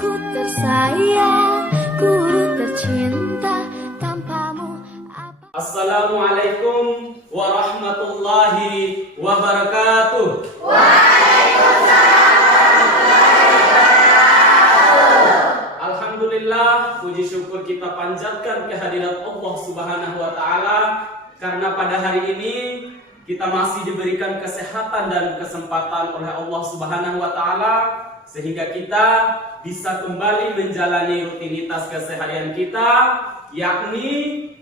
Ku tersayang, ku tercinta, tanpamu apa. Assalamualaikum warahmatullahi wabarakatuh. Alhamdulillah, puji syukur kita panjatkan kehadirat Allah Subhanahu wa taala karena pada hari ini kita masih diberikan kesehatan dan kesempatan oleh Allah Subhanahu wa taala sehingga kita bisa kembali menjalani rutinitas keseharian kita, yakni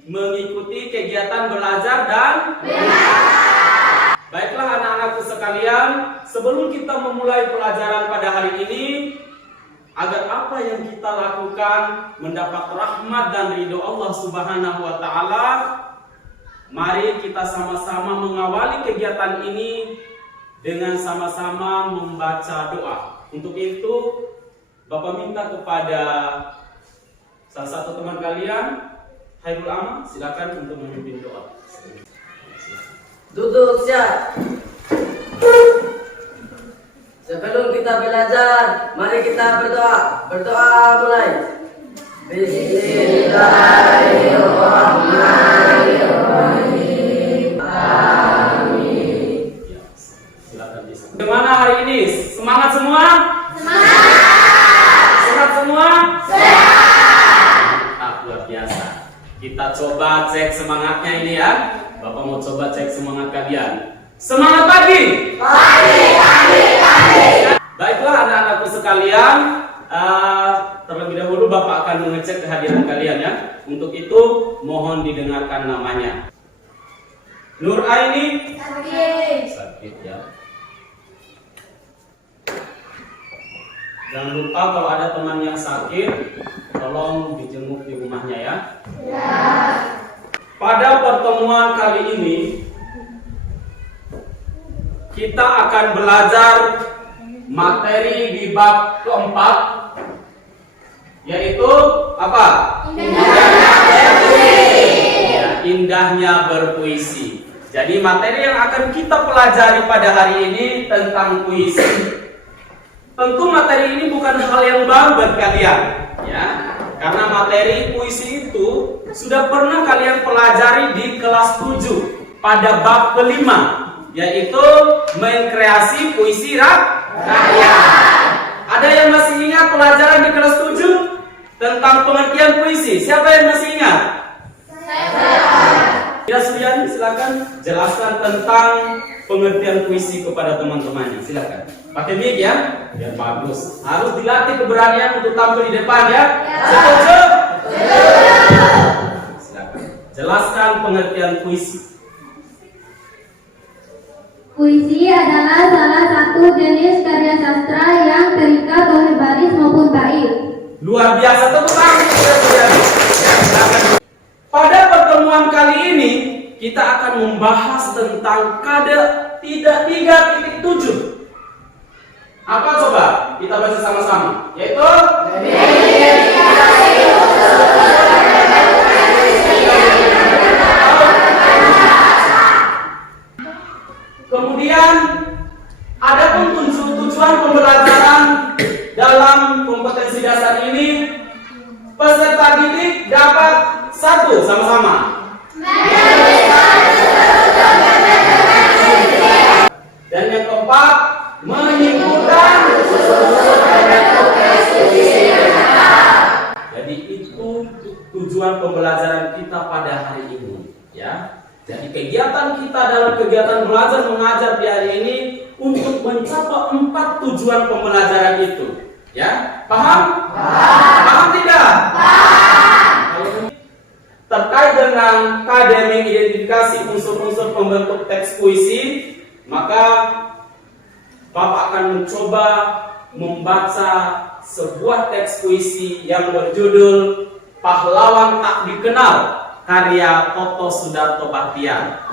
mengikuti kegiatan belajar dan belajar. Baiklah anak-anakku sekalian, sebelum kita memulai pelajaran pada hari ini, agar apa yang kita lakukan mendapat rahmat dan ridho Allah Subhanahu wa taala, mari kita sama-sama mengawali kegiatan ini dengan sama-sama membaca doa. Untuk itu, Bapak minta kepada salah satu teman kalian, Hairul Aman, silakan untuk memimpin doa. Duduk siap. Sebelum kita belajar, mari kita berdoa. Berdoa mulai. Bismillahirrahmanirrahim. Amin. Ya, silakan bisa. Bagaimana hari ini? Semangat semua? Semangat! Sehat semua? Sehat! Luar biasa. Kita coba cek semangatnya ini ya. Bapak mau coba cek semangat kalian. Semangat pagi! Pagi! Baiklah anak-anakku sekalian, terlebih dahulu Bapak akan mengecek kehadiran kalian ya. Untuk itu mohon didengarkan namanya. Nur Aini? Sakit ya. Jangan lupa kalau ada teman yang sakit, tolong dijenguk di rumahnya ya. Ya. Pada pertemuan kali ini, kita akan belajar materi di bab keempat, yaitu apa? Indahnya berpuisi. Jadi materi yang akan kita pelajari pada hari ini tentang puisi. Tentu materi ini bukan hal yang baru bagi kalian, ya. Karena materi puisi itu sudah pernah kalian pelajari di kelas 7 pada bab kelima, yaitu mengkreasi puisi rakyat. Ada yang masih ingat pelajaran di kelas 7 tentang pengertian puisi? Siapa yang masih ingat? Ya, Suriani, silakan jelaskan tentang pengertian puisi kepada teman-temannya. Silakan. Pakai mic ya, biar bagus. Harus dilatih keberanian untuk tampil di depan ya. Setuju? Silakan. Jelaskan pengertian puisi. Puisi adalah salah satu jenis karya sastra yang terikat oleh baris maupun bait. Luar biasa, tepuk tangan. Pada pertemuan kali ini kita akan membahas tentang kade 3.7. Apa coba? Kita baca sama-sama. Yaitu kemudian ada pun tujuan pembelajaran dalam kompetensi dasar ini. Peserta didik dapat satu sama-sama. Dan yang keempat, menyimpulkan. Jadi itu tujuan pembelajaran kita pada hari ini, ya. Jadi kegiatan kita dalam kegiatan belajar mengajar di hari ini untuk mencapai 4 tujuan pembelajaran itu. Ya, paham? Paham tidak? Paham. Terkait dengan kade mengidentifikasi unsur-unsur pembentuk teks puisi, maka Bapak akan mencoba membaca sebuah teks puisi yang berjudul Pahlawan Tak Dikenal, karya Toto Sudarto Bachtiar.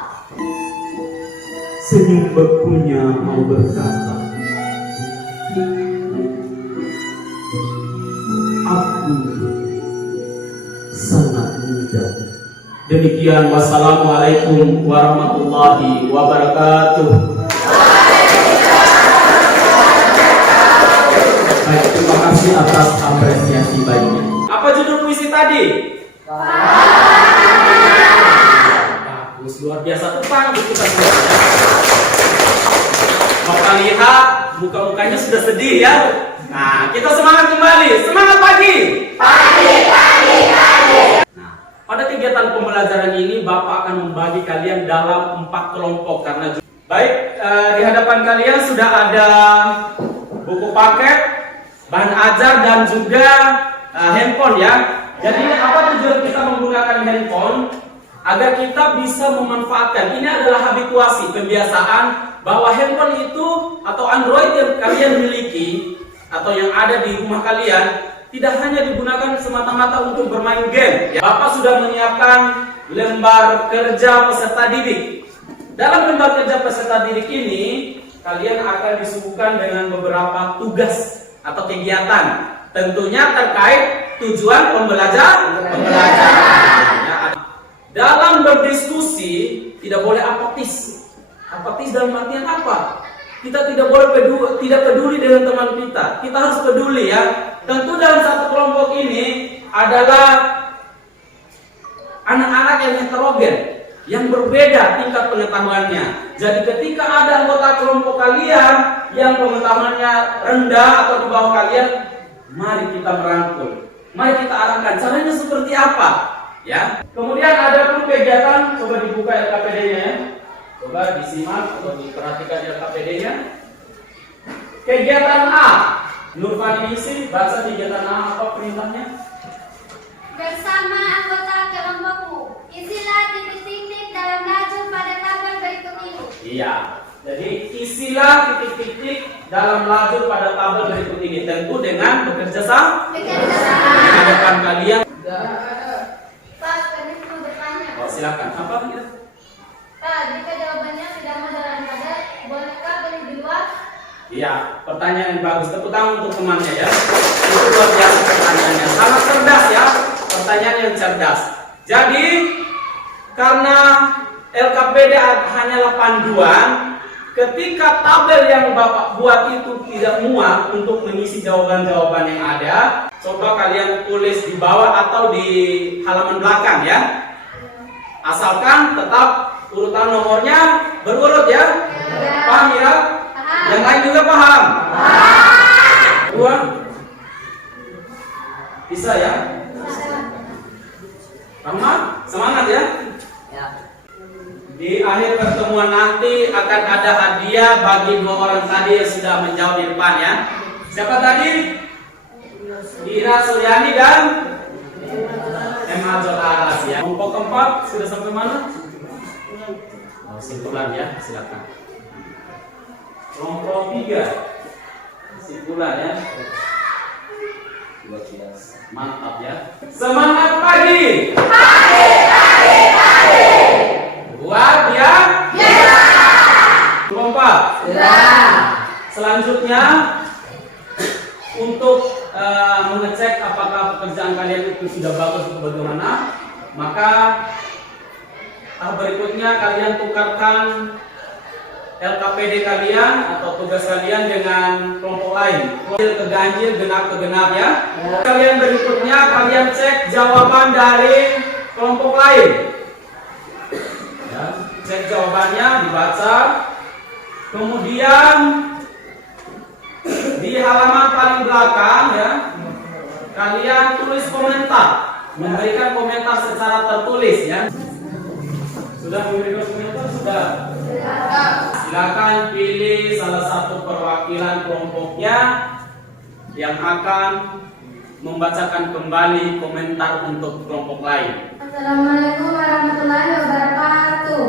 Senyum bekunya mau berkata, aku sangat muda. Demikian, wassalamualaikum warahmatullahi wabarakatuh. Baik, terima kasih. kasih atas apresiasi baiknya. Apa judul puisi tadi? Bagus, luar biasa. Tepang untuk kita semua. Bapak lihat muka-mukanya sudah sedih ya. Nah, kita semangat kembali. Semangat pagi. Nah, pada kegiatan pembelajaran ini Bapak akan membagi kalian dalam 4 kelompok karena baik, di hadapan kalian sudah ada buku paket, bahan ajar dan juga handphone ya. Jadi apa tujuan kita menggunakan handphone? Agar kita bisa memanfaatkan. Ini adalah habituasi, kebiasaan bahwa handphone itu atau Android yang kalian miliki atau yang ada di rumah kalian tidak hanya digunakan semata-mata untuk bermain game. Bapak sudah menyiapkan lembar kerja peserta didik. Dalam lembar kerja peserta didik ini, kalian akan disuguhkan dengan beberapa tugas atau kegiatan. Tentunya terkait tujuan pembelajaran. Dalam berdiskusi tidak boleh apatis. Apatis dalam artian apa? Kita tidak boleh tidak peduli dengan teman kita. Kita harus peduli ya. Tentu dalam satu kelompok ini adalah anak-anak yang heterogen, yang berbeda tingkat pengetahuannya. Jadi ketika ada anggota kelompok kalian yang pengetahuannya rendah atau di bawah kalian, mari kita merangkul. Mari kita arahkan caranya seperti apa, ya. Kemudian ada pun kegiatan, coba dibuka LKPD-nya ya. Coba disimak atau diperhatikan LKPD-nya. Kegiatan A, Nurfani isi, baca kegiatan A apa perintahnya? Bersama anggota kelompokmu, isilah titik-titik dalam lajur pada tabel berikut ini. Iya, jadi isilah titik-titik dalam lajur pada tabel berikut ini. Tentu dengan bekerja sama. Di hadapan kalian. Pak, permisi mau bertanya. Oh, silakan. Apa ya? Pak, jika jawabannya tidak mau dalam tabel, bolehkah beli di luar? Iya, pertanyaan yang bagus. Tepuk tangan untuk temannya ya. Itu luar biasa pertanyaannya. Sangat cerdas ya. Pertanyaan yang cerdas. Jadi karena LKPD hanyalah panduan, ketika tabel yang Bapak buat itu tidak muat untuk mengisi jawaban-jawaban yang ada, coba kalian tulis di bawah atau di halaman belakang ya. Asalkan tetap urutan nomornya berurut ya. Paham ya? Yang lain juga paham? Dua. Bisa ya? Rahmat, semangat ya. Di akhir pertemuan nanti akan ada hadiah bagi 2 orang tadi yang sudah menjawab di depan ya. Siapa tadi? Ira Suryani dan Emma Aras ya. Kelompok keempat sudah sampai mana? Oh, simpulan ya, silakan. Kelompok 3 simpulan ya. Mantap ya. Semangat pagi. Buat ya. Kelompok 4. Selanjutnya untuk mengecek apakah pekerjaan kalian itu sudah bagus atau bagaimana, maka tahap berikutnya kalian tukarkan LKPD kalian atau tugas kalian dengan kelompok lain. Ke ganjil, genap ke genap ya. Kalian berikutnya kalian cek jawaban dari kelompok lain. Ya, cek jawabannya, dibaca. Kemudian di halaman paling belakang ya, kalian tulis komentar, memberikan komentar secara tertulis ya. Sudah memberikan komentar sudah? Silakan pilih salah satu perwakilan kelompoknya yang akan membacakan kembali komentar untuk kelompok lain. Assalamualaikum warahmatullahi wabarakatuh.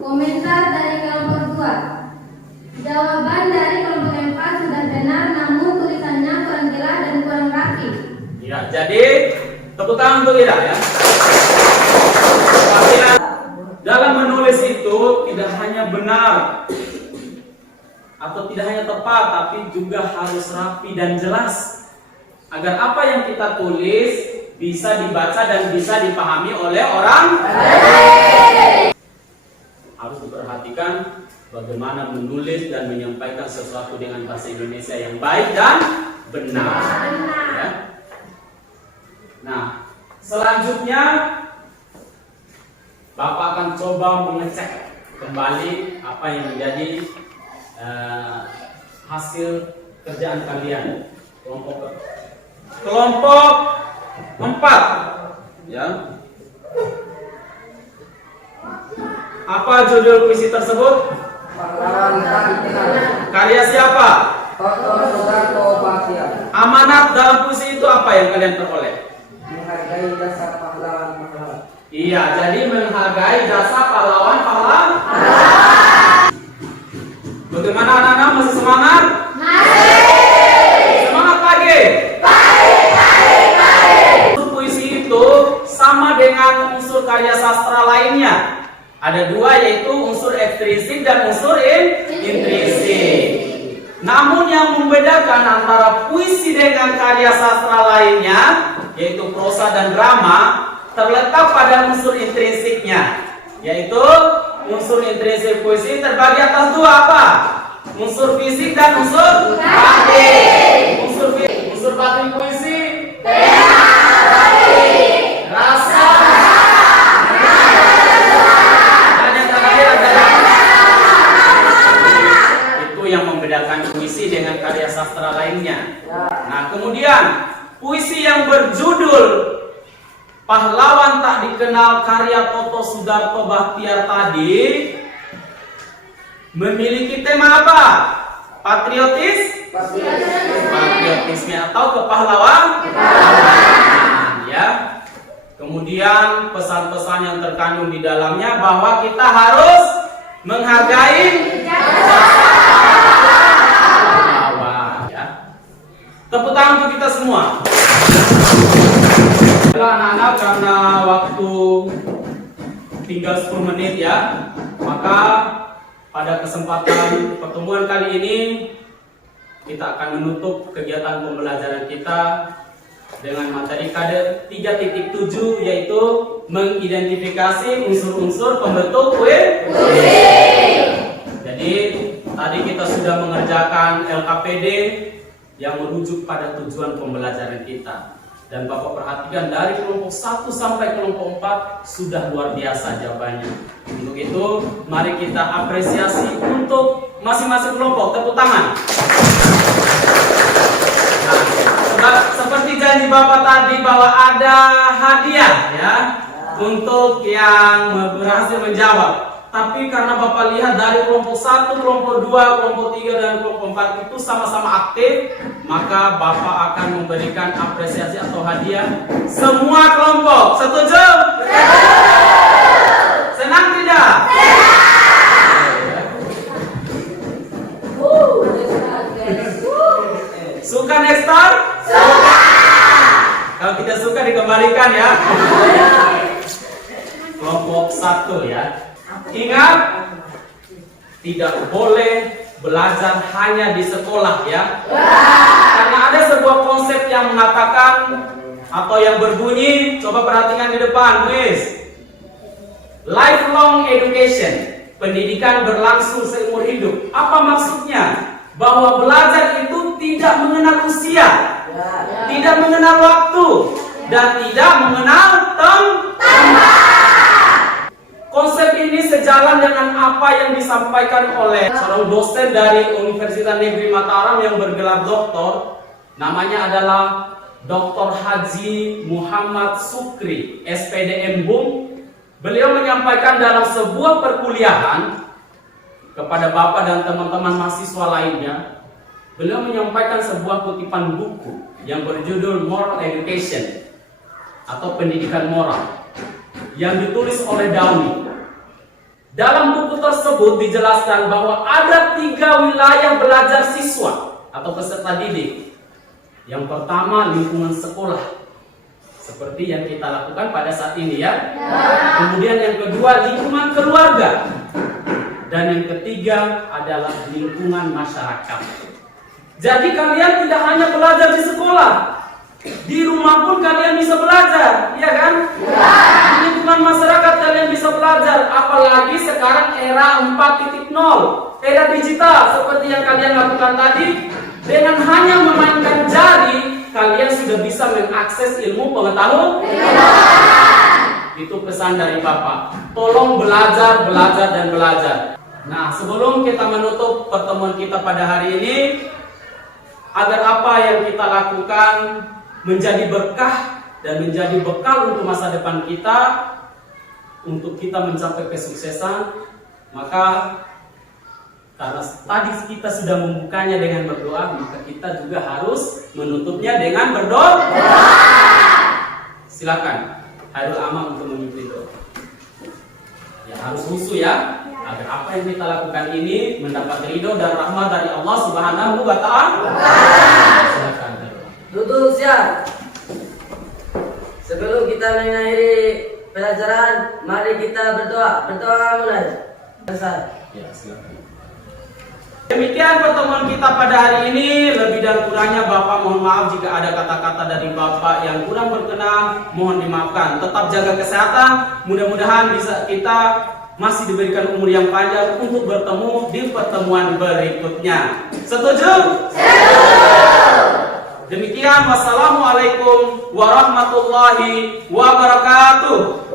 Komentar dari kelompok 2. Jawaban dari kelompok 4 sudah benar, namun tulisannya kurang jelas dan kurang rapi. Ya, jadi tepuk tangan untuk Ira ya. Dalam menulis itu tidak hanya benar atau tidak hanya tepat, tapi juga harus rapi dan jelas agar apa yang kita tulis bisa dibaca dan bisa dipahami oleh orang lain. perhatikan bagaimana menulis dan menyampaikan sesuatu dengan bahasa Indonesia yang baik dan benar. Ya. Nah, selanjutnya Bapak akan coba mengecek kembali apa yang menjadi hasil kerjaan kalian. Kelompok 4, ya. Apa judul puisi tersebut? Pahlawan tak dikenal. Karya siapa? Dr. Sudarto Bahtiar. Amanat dalam puisi itu apa yang kalian peroleh? Menghargai jasa pahlawan-pahlawan. Iya, jadi menghargai jasa pahlawan-pahlawan. Bagaimana anak-anak, masih semangat? Masih. Semangat lagi. Puisi itu sama dengan unsur karya sastra lainnya. Ada dua, yaitu unsur ekstrinsik dan unsur intrinsik. Namun yang membedakan antara puisi dengan karya sastra lainnya, yaitu prosa dan drama, terletak pada unsur intrinsiknya. Yaitu unsur intrinsik puisi terbagi atas dua, apa? Unsur fisik dan unsur batin. Unsur batin puisi rasa, dan yang terakhir adalah itu yang membedakan puisi dengan karya sastra lainnya. Nah, kemudian puisi yang berjudul Pahlawan Tak Dikenal karya Dr. Sudarto Bahtiar tadi memiliki tema apa? Patriotisme atau kepahlawanan, ya. Kemudian pesan-pesan yang terkandung di dalamnya bahwa kita harus menghargai pahlawan, ya. Tepuk tangan untuk kita semua. Anak-anak, karena waktu tinggal 10 menit, ya, maka pada kesempatan pertemuan kali ini kita akan menutup kegiatan pembelajaran kita dengan materi KD 3.7, yaitu mengidentifikasi unsur-unsur pembentuk puisi. Jadi tadi kita sudah mengerjakan LKPD yang merujuk pada tujuan pembelajaran kita. Dan Bapak perhatikan dari kelompok 1 sampai kelompok 4 sudah luar biasa jawabannya. Untuk itu, mari kita apresiasi untuk masing-masing kelompok. Tepuk tangan. Nah, seperti janji Bapak tadi bahwa ada hadiah, ya, untuk yang berhasil menjawab. Tapi karena Bapak lihat dari kelompok 1, kelompok 2, kelompok 3, dan kelompok 4 itu sama-sama aktif, maka Bapak akan memberikan apresiasi atau hadiah semua kelompok. Setuju? Senang tidak? Suka next time? Suka. Kalau tidak suka dikembalikan, ya. Kelompok 1, ya. Ingat, tidak boleh belajar hanya di sekolah, ya. Karena ada sebuah konsep yang mengatakan atau yang berbunyi, coba perhatikan di depan, guys. Lifelong education, pendidikan berlangsung seumur hidup. Apa maksudnya? Bahwa belajar itu tidak mengenal usia, tidak mengenal waktu, dan tidak mengenal tempat. Konsep ini sejalan dengan apa yang disampaikan oleh seorang dosen dari Universitas Negeri Mataram yang bergelar doktor. Namanya adalah Dr. Haji Muhammad Sukri, SPDM BUM. Beliau menyampaikan dalam sebuah perkuliahan kepada Bapak dan teman-teman mahasiswa lainnya. Beliau menyampaikan sebuah kutipan buku yang berjudul Moral Education atau Pendidikan Moral, yang ditulis oleh Downey. Dalam buku tersebut dijelaskan bahwa ada 3 wilayah belajar siswa atau peserta didik. Yang pertama, lingkungan sekolah, seperti yang kita lakukan pada saat ini, ya. Kemudian yang kedua, lingkungan keluarga. Dan yang ketiga adalah lingkungan masyarakat. Jadi kalian tidak hanya belajar di sekolah, Di rumah pun kalian bisa belajar, iya kan? Di lingkungan masyarakat kalian bisa belajar, apalagi sekarang era 4.0, era digital seperti yang kalian lakukan tadi. Dengan hanya memainkan jari, kalian sudah bisa mengakses ilmu pengetahuan. Itu pesan dari Bapak. Tolong belajar, belajar, dan belajar. Nah, sebelum kita menutup pertemuan kita pada hari ini, agar apa yang kita lakukan menjadi berkah dan menjadi bekal untuk masa depan kita, untuk kita mencapai kesuksesan, maka karena tadi kita sudah membukanya dengan berdoa, maka kita juga harus menutupnya dengan berdoa. Silakan Hairul Amam untuk memimpin doa. Ya, harus khusyuk ya, agar apa yang kita lakukan ini mendapat ridho dan rahmat dari Allah Subhanahu wa Ta'ala. Silakan. Duduk siap. Sebelum kita mengakhiri pelajaran, mari kita berdoa. Berdoa mulai. Selesai. Ya, silakan. Demikian pertemuan kita pada hari ini. Lebih dan kurangnya Bapak mohon maaf jika ada kata-kata dari Bapak yang kurang berkenan, mohon dimaafkan. Tetap jaga kesehatan. Mudah-mudahan bisa kita masih diberikan umur yang panjang untuk bertemu di pertemuan berikutnya. Setuju? Demikian, wassalamualaikum warahmatullahi wabarakatuh.